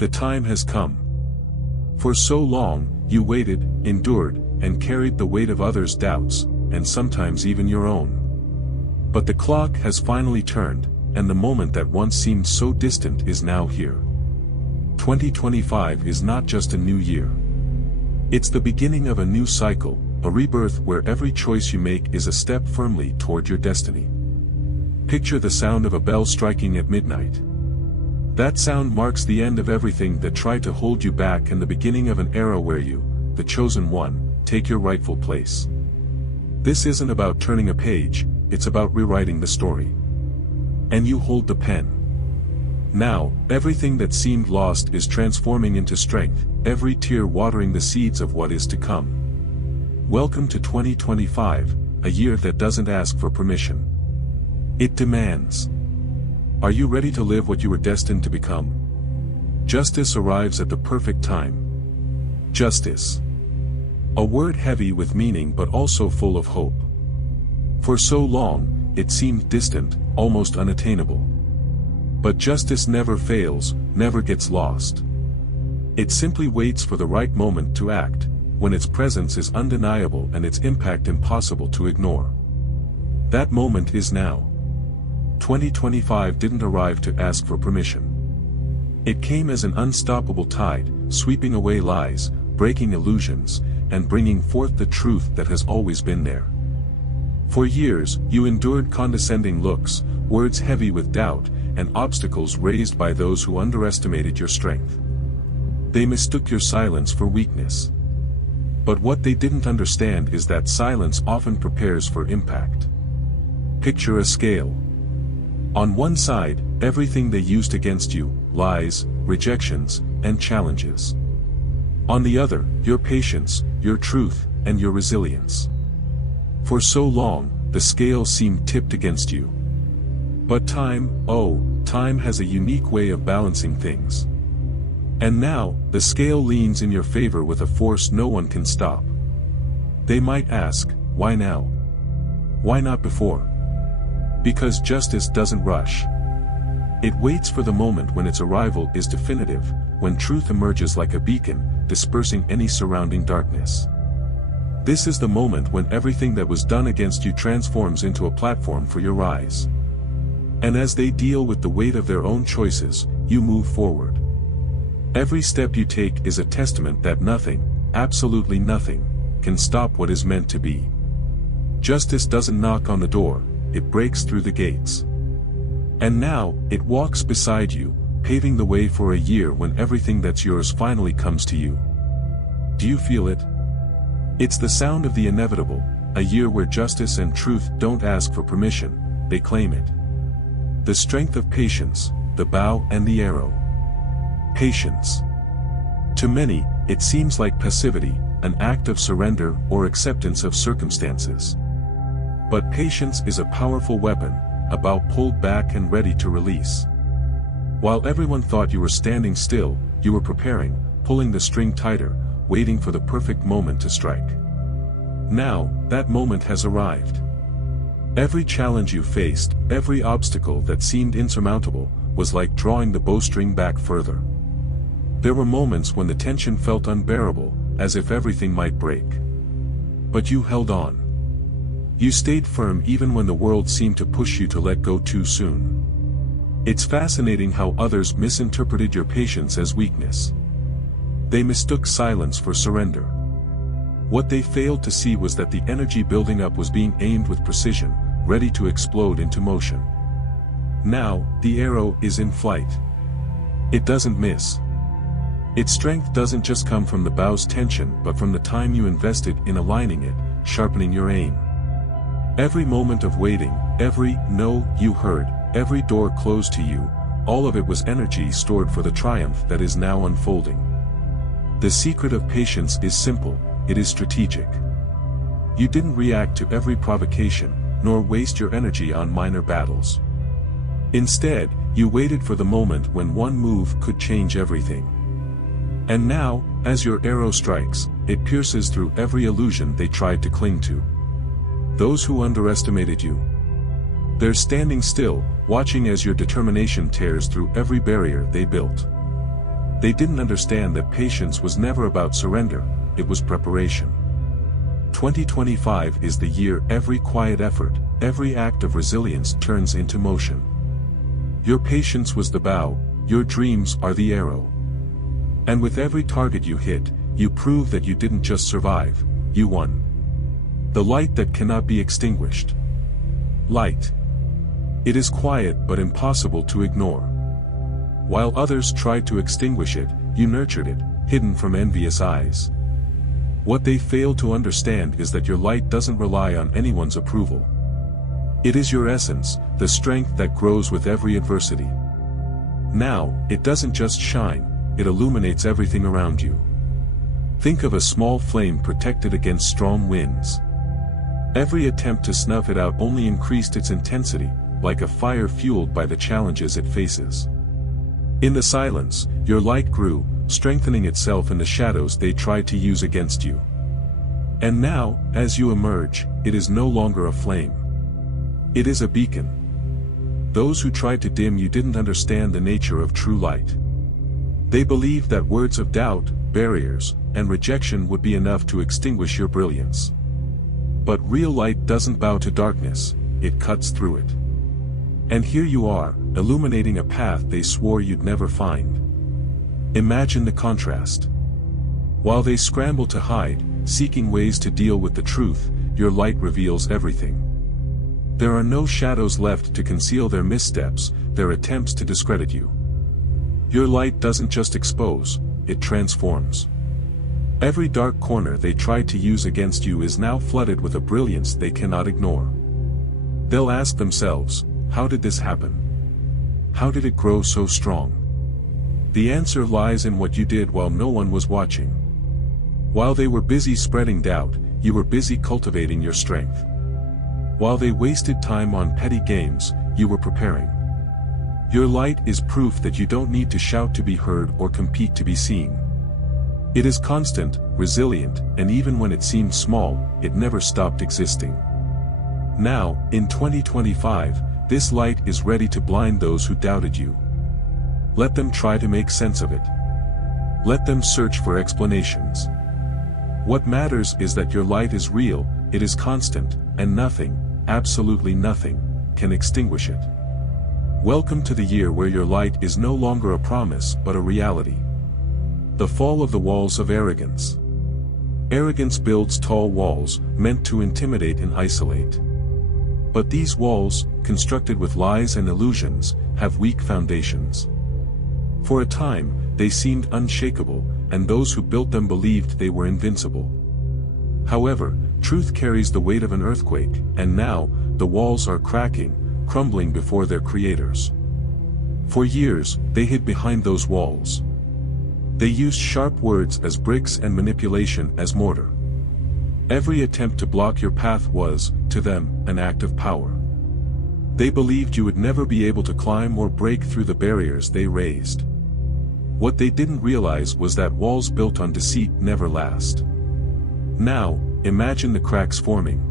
The time has come. For so long, you waited, endured, and carried the weight of others' doubts, and sometimes even your own. But the clock has finally turned, and the moment that once seemed so distant is now here. 2025 is not just a new year. It's the beginning of a new cycle, a rebirth where every choice you make is a step firmly toward your destiny. Picture the sound of a bell striking at midnight. That sound marks the end of everything that tried to hold you back and the beginning of an era where you, the chosen one, take your rightful place. This isn't about turning a page, it's about rewriting the story. And you hold the pen. Now, everything that seemed lost is transforming into strength, every tear watering the seeds of what is to come. Welcome to 2025, a year that doesn't ask for permission. It demands. Are you ready to live what you were destined to become? Justice arrives at the perfect time. Justice. A word heavy with meaning but also full of hope. For so long, it seemed distant, almost unattainable. But justice never fails, never gets lost. It simply waits for the right moment to act, when its presence is undeniable and its impact impossible to ignore. That moment is now. 2025 didn't arrive to ask for permission. It came as an unstoppable tide, sweeping away lies, breaking illusions, and bringing forth the truth that has always been there. For years, you endured condescending looks, words heavy with doubt, and obstacles raised by those who underestimated your strength. They mistook your silence for weakness. But what they didn't understand is that silence often prepares for impact. Picture a scale. On one side, everything they used against you, lies, rejections, and challenges. On the other, your patience, your truth, and your resilience. For so long, the scale seemed tipped against you. But time has a unique way of balancing things. And now, the scale leans in your favor with a force no one can stop. They might ask, why now? Why not before? Because justice doesn't rush. It waits for the moment when its arrival is definitive, when truth emerges like a beacon, dispersing any surrounding darkness. This is the moment when everything that was done against you transforms into a platform for your rise. And as they deal with the weight of their own choices, you move forward. Every step you take is a testament that nothing, absolutely nothing, can stop what is meant to be. Justice doesn't knock on the door, it breaks through the gates. And now, it walks beside you, paving the way for a year when everything that's yours finally comes to you. Do you feel it? It's the sound of the inevitable, a year where justice and truth don't ask for permission, they claim it. The strength of patience, the bow and the arrow. Patience. To many, it seems like passivity, an act of surrender or acceptance of circumstances. But patience is a powerful weapon, a bow pulled back and ready to release. While everyone thought you were standing still, you were preparing, pulling the string tighter, waiting for the perfect moment to strike. Now, that moment has arrived. Every challenge you faced, every obstacle that seemed insurmountable, was like drawing the bowstring back further. There were moments when the tension felt unbearable, as if everything might break. But you held on. You stayed firm even when the world seemed to push you to let go too soon. It's fascinating how others misinterpreted your patience as weakness. They mistook silence for surrender. What they failed to see was that the energy building up was being aimed with precision, ready to explode into motion. Now, the arrow is in flight. It doesn't miss. Its strength doesn't just come from the bow's tension but from the time you invested in aligning it, sharpening your aim. Every moment of waiting, every no you heard, every door closed to you, all of it was energy stored for the triumph that is now unfolding. The secret of patience is simple, it is strategic. You didn't react to every provocation, nor waste your energy on minor battles. Instead, you waited for the moment when one move could change everything. And now, as your arrow strikes, it pierces through every illusion they tried to cling to. Those who underestimated you. They're standing still, watching as your determination tears through every barrier they built. They didn't understand that patience was never about surrender, it was preparation. 2025 is the year every quiet effort, every act of resilience turns into motion. Your patience was the bow, your dreams are the arrow. And with every target you hit, you prove that you didn't just survive, you won. The light that cannot be extinguished. Light. It is quiet but impossible to ignore. While others tried to extinguish it, you nurtured it, hidden from envious eyes. What they fail to understand is that your light doesn't rely on anyone's approval. It is your essence, the strength that grows with every adversity. Now, it doesn't just shine, it illuminates everything around you. Think of a small flame protected against strong winds. Every attempt to snuff it out only increased its intensity, like a fire fueled by the challenges it faces. In the silence, your light grew, strengthening itself in the shadows they tried to use against you. And now, as you emerge, it is no longer a flame. It is a beacon. Those who tried to dim you didn't understand the nature of true light. They believed that words of doubt, barriers, and rejection would be enough to extinguish your brilliance. But real light doesn't bow to darkness, it cuts through it. And here you are, illuminating a path they swore you'd never find. Imagine the contrast. While they scramble to hide, seeking ways to deal with the truth, your light reveals everything. There are no shadows left to conceal their missteps, their attempts to discredit you. Your light doesn't just expose, it transforms. Every dark corner they tried to use against you is now flooded with a brilliance they cannot ignore. They'll ask themselves, how did this happen? How did it grow so strong? The answer lies in what you did while no one was watching. While they were busy spreading doubt, you were busy cultivating your strength. While they wasted time on petty games, you were preparing. Your light is proof that you don't need to shout to be heard or compete to be seen. It is constant, resilient, and even when it seemed small, it never stopped existing. Now, in 2025, this light is ready to blind those who doubted you. Let them try to make sense of it. Let them search for explanations. What matters is that your light is real, it is constant, and nothing, absolutely nothing, can extinguish it. Welcome to the year where your light is no longer a promise but a reality. The fall of the walls of arrogance. Arrogance builds tall walls, meant to intimidate and isolate. But these walls, constructed with lies and illusions, have weak foundations. For a time, they seemed unshakable, and those who built them believed they were invincible. However, truth carries the weight of an earthquake, and now, the walls are cracking, crumbling before their creators. For years, they hid behind those walls. They used sharp words as bricks and manipulation as mortar. Every attempt to block your path was, to them, an act of power. They believed you would never be able to climb or break through the barriers they raised. What they didn't realize was that walls built on deceit never last. Now, imagine the cracks forming.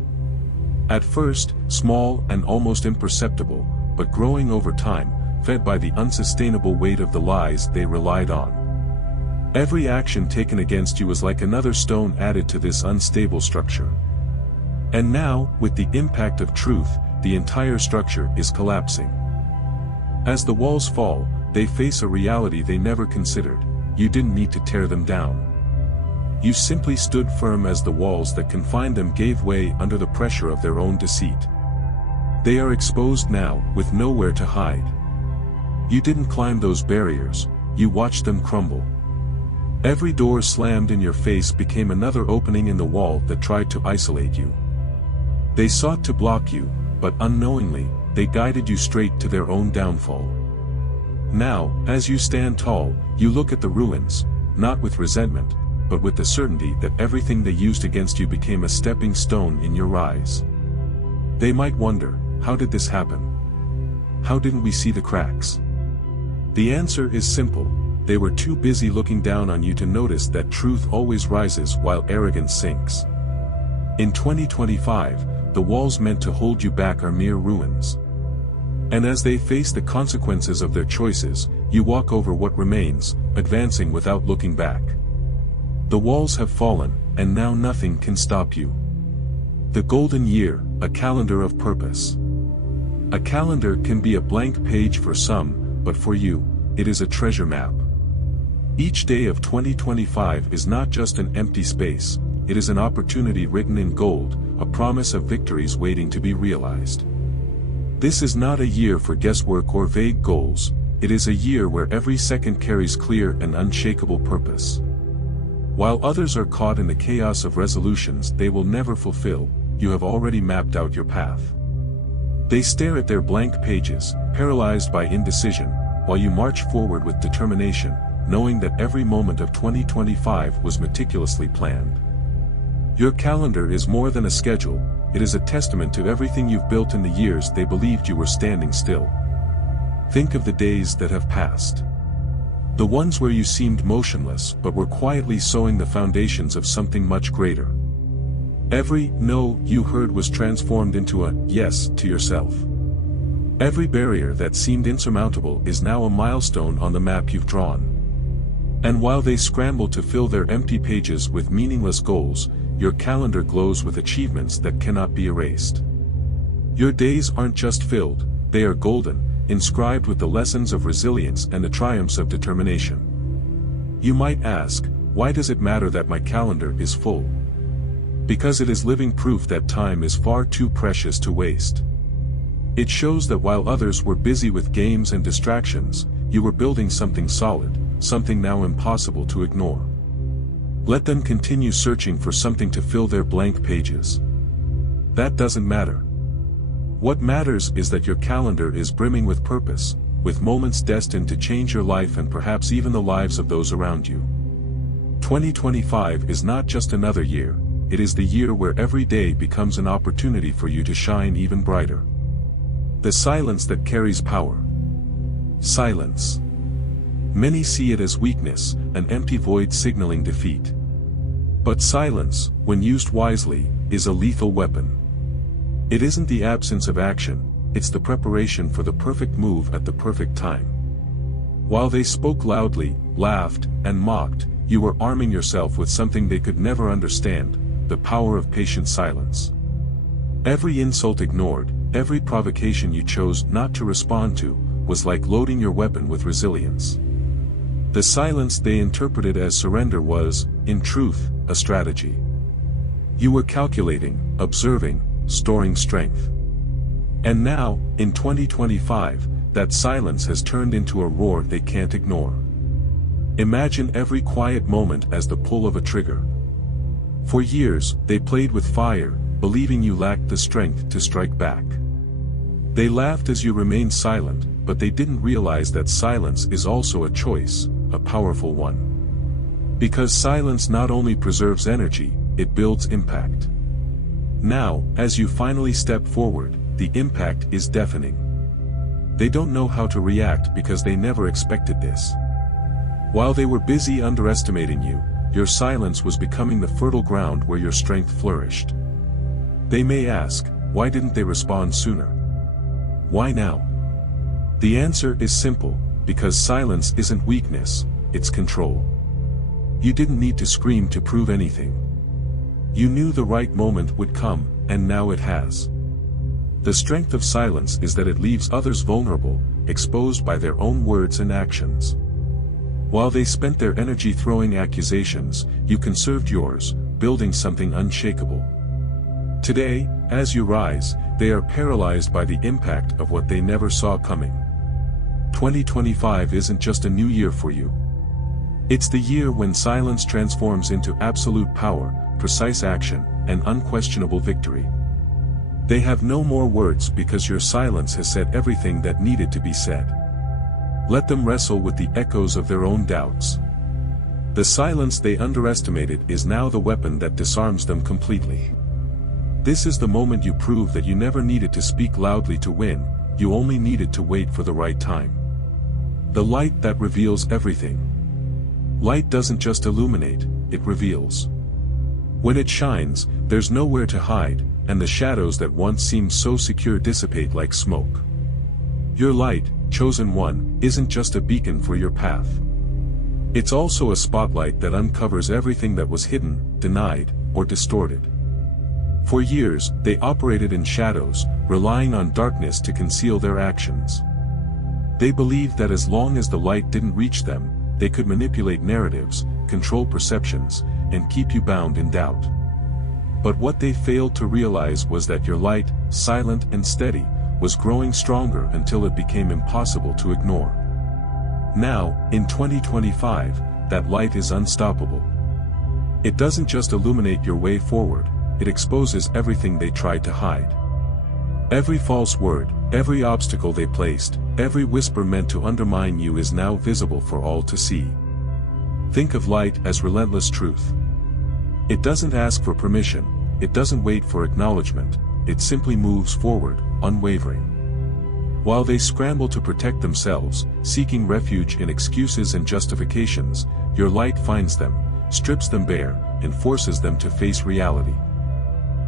At first, small and almost imperceptible, but growing over time, fed by the unsustainable weight of the lies they relied on. Every action taken against you was like another stone added to this unstable structure. And now, with the impact of truth, the entire structure is collapsing. As the walls fall, they face a reality they never considered. You didn't need to tear them down. You simply stood firm as the walls that confined them gave way under the pressure of their own deceit. They are exposed now, with nowhere to hide. You didn't climb those barriers, you watched them crumble. Every door slammed in your face became another opening in the wall that tried to isolate you. They sought to block you, but unknowingly, they guided you straight to their own downfall. Now, as you stand tall, you look at the ruins, not with resentment, but with the certainty that everything they used against you became a stepping stone in your rise. They might wonder, how did this happen? How didn't we see the cracks? The answer is simple. They were too busy looking down on you to notice that truth always rises while arrogance sinks. In 2025, the walls meant to hold you back are mere ruins. And as they face the consequences of their choices, you walk over what remains, advancing without looking back. The walls have fallen, and now nothing can stop you. The golden year, a calendar of purpose. A calendar can be a blank page for some, but for you, it is a treasure map. Each day of 2025 is not just an empty space, it is an opportunity written in gold, a promise of victories waiting to be realized. This is not a year for guesswork or vague goals, it is a year where every second carries clear and unshakable purpose. While others are caught in the chaos of resolutions they will never fulfill, you have already mapped out your path. They stare at their blank pages, paralyzed by indecision, while you march forward with determination, knowing that every moment of 2025 was meticulously planned. Your calendar is more than a schedule, it is a testament to everything you've built in the years they believed you were standing still. Think of the days that have passed. The ones where you seemed motionless but were quietly sowing the foundations of something much greater. Every no you heard was transformed into a yes to yourself. Every barrier that seemed insurmountable is now a milestone on the map you've drawn. And while they scramble to fill their empty pages with meaningless goals, your calendar glows with achievements that cannot be erased. Your days aren't just filled, they are golden, inscribed with the lessons of resilience and the triumphs of determination. You might ask, why does it matter that my calendar is full? Because it is living proof that time is far too precious to waste. It shows that while others were busy with games and distractions, you were building something solid, something now impossible to ignore. Let them continue searching for something to fill their blank pages. That doesn't matter. What matters is that your calendar is brimming with purpose, with moments destined to change your life and perhaps even the lives of those around you. 2025 is not just another year, it is the year where every day becomes an opportunity for you to shine even brighter. The silence that carries power. Silence. Many see it as weakness, an empty void signaling defeat. But silence, when used wisely, is a lethal weapon. It isn't the absence of action, it's the preparation for the perfect move at the perfect time. While they spoke loudly, laughed, and mocked, you were arming yourself with something they could never understand, the power of patient silence. Every insult ignored, every provocation you chose not to respond to, was like loading your weapon with resilience. The silence they interpreted as surrender was, in truth, a strategy. You were calculating, observing, storing strength. And now, in 2025, that silence has turned into a roar they can't ignore. Imagine every quiet moment as the pull of a trigger. For years, they played with fire, believing you lacked the strength to strike back. They laughed as you remained silent, but they didn't realize that silence is also a choice, a powerful one. Because silence not only preserves energy, it builds impact. Now, as you finally step forward, the impact is deafening. They don't know how to react because they never expected this. While they were busy underestimating you, your silence was becoming the fertile ground where your strength flourished. They may ask, why didn't they respond sooner? Why now? The answer is simple, because silence isn't weakness, it's control. You didn't need to scream to prove anything. You knew the right moment would come, and now it has. The strength of silence is that it leaves others vulnerable, exposed by their own words and actions. While they spent their energy throwing accusations, you conserved yours, building something unshakable. Today, as you rise, they are paralyzed by the impact of what they never saw coming. 2025 isn't just a new year for you. It's the year when silence transforms into absolute power, precise action, and unquestionable victory. They have no more words because your silence has said everything that needed to be said. Let them wrestle with the echoes of their own doubts. The silence they underestimated is now the weapon that disarms them completely. This is the moment you prove that you never needed to speak loudly to win, you only needed to wait for the right time. The light that reveals everything. Light doesn't just illuminate, it reveals. When it shines, there's nowhere to hide, and the shadows that once seemed so secure dissipate like smoke. Your light, chosen one, isn't just a beacon for your path. It's also a spotlight that uncovers everything that was hidden, denied, or distorted. For years, they operated in shadows, relying on darkness to conceal their actions. They believed that as long as the light didn't reach them, they could manipulate narratives, control perceptions, and keep you bound in doubt. But what they failed to realize was that your light, silent and steady, was growing stronger until it became impossible to ignore. Now, in 2025, that light is unstoppable. It doesn't just illuminate your way forward, it exposes everything they tried to hide. Every false word, every obstacle they placed, every whisper meant to undermine you is now visible for all to see. Think of light as relentless truth. It doesn't ask for permission, it doesn't wait for acknowledgement, it simply moves forward, unwavering. While they scramble to protect themselves, seeking refuge in excuses and justifications, your light finds them, strips them bare, and forces them to face reality.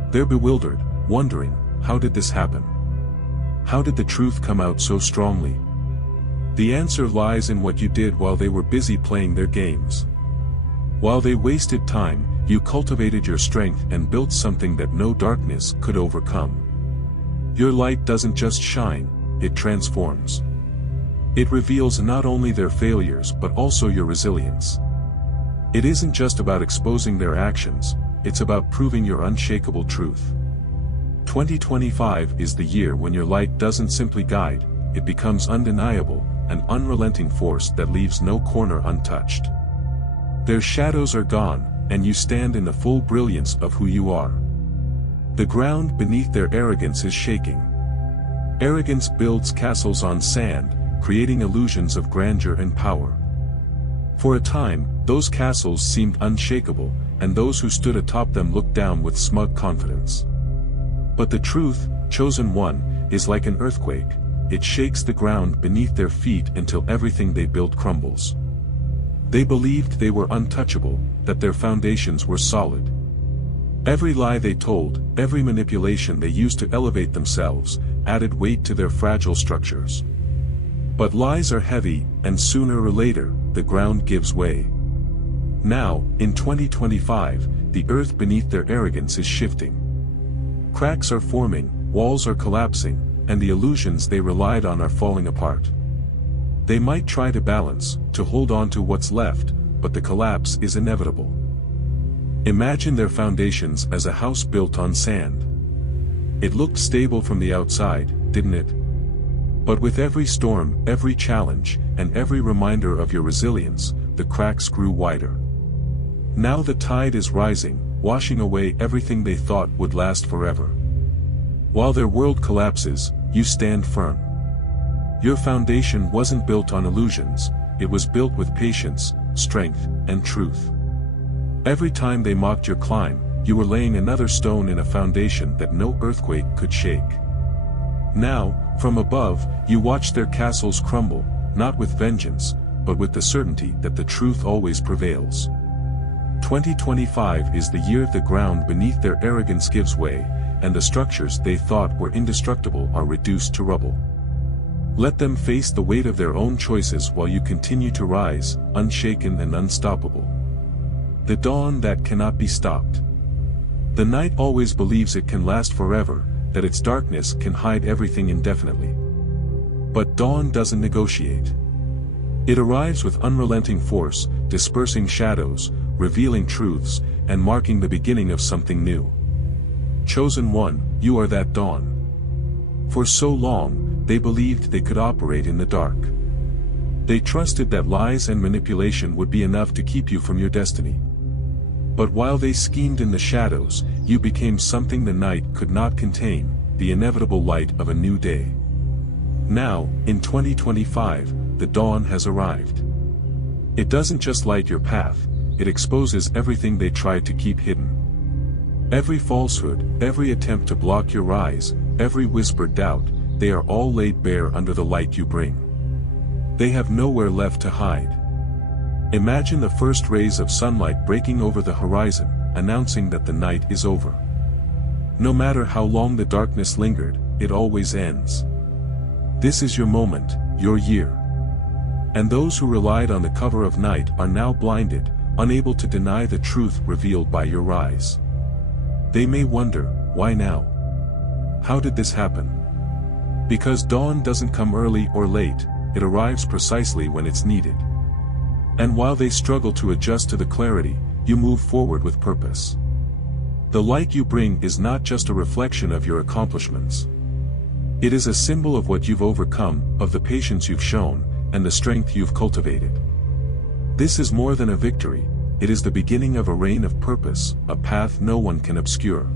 They're bewildered, wondering, how did this happen? How did the truth come out so strongly? The answer lies in what you did while they were busy playing their games. While they wasted time, you cultivated your strength and built something that no darkness could overcome. Your light doesn't just shine, it transforms. It reveals not only their failures but also your resilience. It isn't just about exposing their actions, it's about proving your unshakable truth. 2025 is the year when your light doesn't simply guide, it becomes undeniable, an unrelenting force that leaves no corner untouched. Their shadows are gone, and you stand in the full brilliance of who you are. The ground beneath their arrogance is shaking. Arrogance builds castles on sand, creating illusions of grandeur and power. For a time, those castles seemed unshakable, and those who stood atop them looked down with smug confidence. But the truth, chosen one, is like an earthquake, it shakes the ground beneath their feet until everything they built crumbles. They believed they were untouchable, that their foundations were solid. Every lie they told, every manipulation they used to elevate themselves, added weight to their fragile structures. But lies are heavy, and sooner or later, the ground gives way. Now, in 2025, the earth beneath their arrogance is shifting. Cracks are forming, walls are collapsing, and the illusions they relied on are falling apart. They might try to balance, to hold on to what's left, but the collapse is inevitable. Imagine their foundations as a house built on sand. It looked stable from the outside, didn't it? But with every storm, every challenge, and every reminder of your resilience, the cracks grew wider. Now the tide is rising, washing away everything they thought would last forever. While their world collapses, you stand firm. Your foundation wasn't built on illusions, it was built with patience, strength, and truth. Every time they mocked your climb, you were laying another stone in a foundation that no earthquake could shake. Now, from above, you watch their castles crumble, not with vengeance, but with the certainty that the truth always prevails. 2025 is the year the ground beneath their arrogance gives way, and the structures they thought were indestructible are reduced to rubble. Let them face the weight of their own choices while you continue to rise, unshaken and unstoppable. The dawn that cannot be stopped. The night always believes it can last forever, that its darkness can hide everything indefinitely. But dawn doesn't negotiate. It arrives with unrelenting force, dispersing shadows, revealing truths, and marking the beginning of something new. Chosen one, you are that dawn. For so long, they believed they could operate in the dark. They trusted that lies and manipulation would be enough to keep you from your destiny. But while they schemed in the shadows, you became something the night could not contain, the inevitable light of a new day. Now, in 2025, the dawn has arrived. It doesn't just light your path, it exposes everything they tried to keep hidden. Every falsehood, every attempt to block your rise, every whispered doubt, they are all laid bare under the light you bring. They have nowhere left to hide. Imagine the first rays of sunlight breaking over the horizon, announcing that the night is over. No matter how long the darkness lingered, it always ends. This is your moment, your year. And those who relied on the cover of night are now blinded, unable to deny the truth revealed by your rise. They may wonder, why now? How did this happen? Because dawn doesn't come early or late, it arrives precisely when it's needed. And while they struggle to adjust to the clarity, you move forward with purpose. The light you bring is not just a reflection of your accomplishments. It is a symbol of what you've overcome, of the patience you've shown, and the strength you've cultivated. This is more than a victory, it is the beginning of a reign of purpose, a path no one can obscure.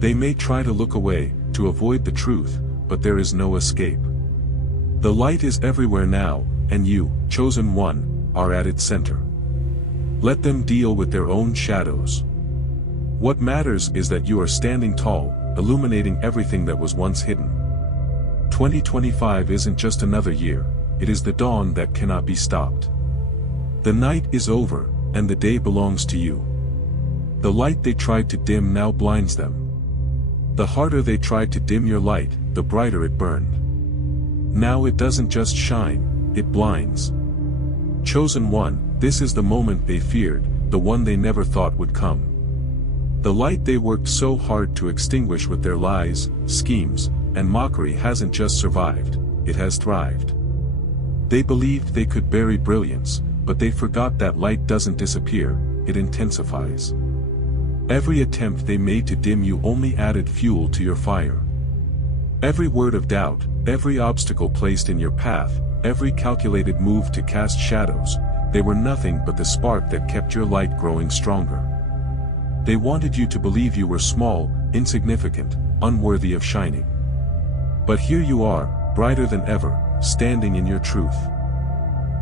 They may try to look away, to avoid the truth, but there is no escape. The light is everywhere now, and you, chosen one, are at its center. Let them deal with their own shadows. What matters is that you are standing tall, illuminating everything that was once hidden. 2025 isn't just another year, it is the dawn that cannot be stopped. The night is over, and the day belongs to you. The light they tried to dim now blinds them. The harder they tried to dim your light, the brighter it burned. Now it doesn't just shine, it blinds. Chosen one, this is the moment they feared, the one they never thought would come. The light they worked so hard to extinguish with their lies, schemes, and mockery hasn't just survived, it has thrived. They believed they could bury brilliance, but they forgot that light doesn't disappear, it intensifies. Every attempt they made to dim you only added fuel to your fire. Every word of doubt, every obstacle placed in your path, every calculated move to cast shadows, they were nothing but the spark that kept your light growing stronger. They wanted you to believe you were small, insignificant, unworthy of shining. But here you are, brighter than ever, standing in your truth.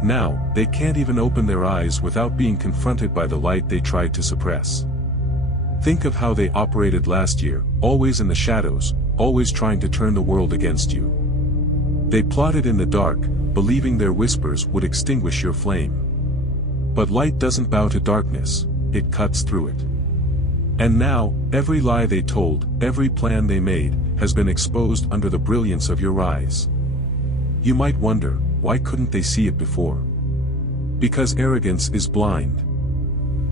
Now, they can't even open their eyes without being confronted by the light they tried to suppress. Think of how they operated last year, always in the shadows, always trying to turn the world against you. They plotted in the dark, believing their whispers would extinguish your flame. But light doesn't bow to darkness, it cuts through it. And now, every lie they told, every plan they made, has been exposed under the brilliance of your rise. You might wonder, why couldn't they see it before? Because arrogance is blind.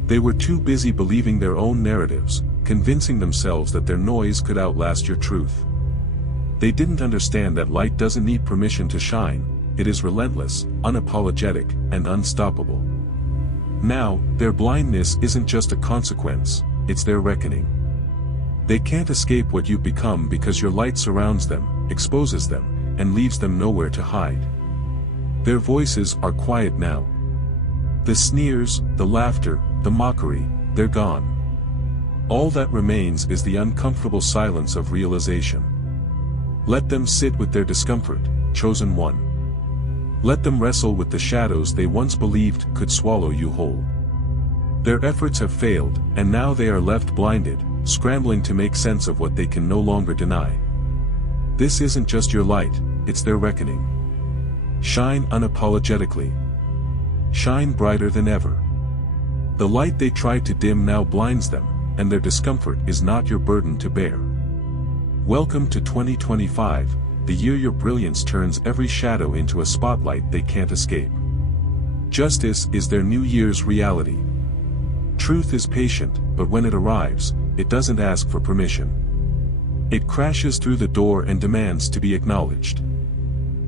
They were too busy believing their own narratives, convincing themselves that their noise could outlast your truth. They didn't understand that light doesn't need permission to shine, it is relentless, unapologetic, and unstoppable. Now, their blindness isn't just a consequence, it's their reckoning. They can't escape what you've become because your light surrounds them, exposes them, and leaves them nowhere to hide. Their voices are quiet now. The sneers, the laughter, the mockery, they're gone. All that remains is the uncomfortable silence of realization. Let them sit with their discomfort, chosen one. Let them wrestle with the shadows they once believed could swallow you whole. Their efforts have failed, and now they are left blinded, scrambling to make sense of what they can no longer deny. This isn't just your light, it's their reckoning. Shine unapologetically. Shine brighter than ever. The light they tried to dim now blinds them, and their discomfort is not your burden to bear. Welcome to 2025, the year your brilliance turns every shadow into a spotlight they can't escape. Justice is their New Year's reality. Truth is patient, but when it arrives, it doesn't ask for permission. It crashes through the door and demands to be acknowledged.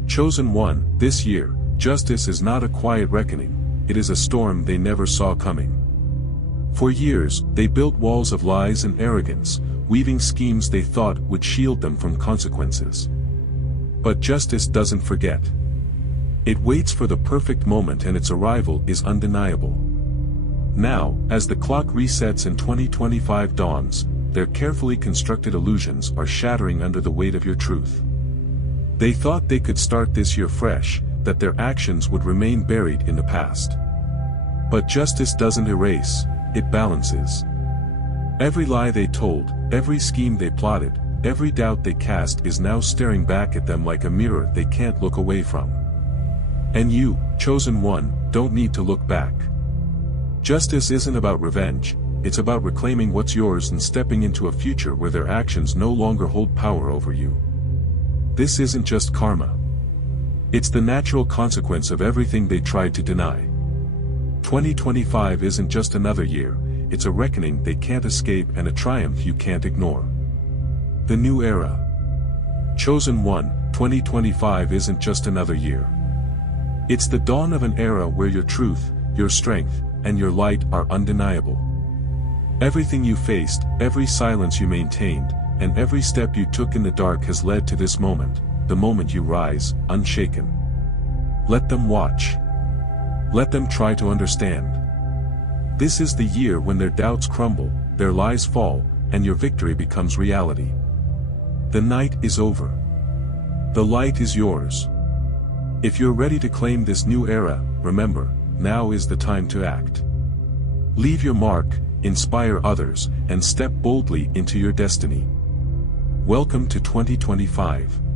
Chosen one, this year, justice is not a quiet reckoning, it is a storm they never saw coming. For years, they built walls of lies and arrogance, weaving schemes they thought would shield them from consequences. But justice doesn't forget. It waits for the perfect moment, and its arrival is undeniable. Now, as the clock resets and 2025 dawns, their carefully constructed illusions are shattering under the weight of your truth. They thought they could start this year fresh, that their actions would remain buried in the past. But justice doesn't erase, it balances. Every lie they told, every scheme they plotted, every doubt they cast is now staring back at them like a mirror they can't look away from. And you, chosen one, don't need to look back. Justice isn't about revenge, it's about reclaiming what's yours and stepping into a future where their actions no longer hold power over you. This isn't just karma, It's the natural consequence of everything they tried to deny. 2025 isn't just another year, it's a reckoning they can't escape and a triumph you can't ignore. The new era. Chosen one, 2025 isn't just another year. It's the dawn of an era where your truth, your strength, and your light are undeniable. Everything you faced, every silence you maintained, and every step you took in the dark has led to this moment, the moment you rise, unshaken. Let them watch. Let them try to understand. This is the year when their doubts crumble, their lies fall, and your victory becomes reality. The night is over. The light is yours. If you're ready to claim this new era, remember, now is the time to act. Leave your mark, inspire others, and step boldly into your destiny. Welcome to 2025.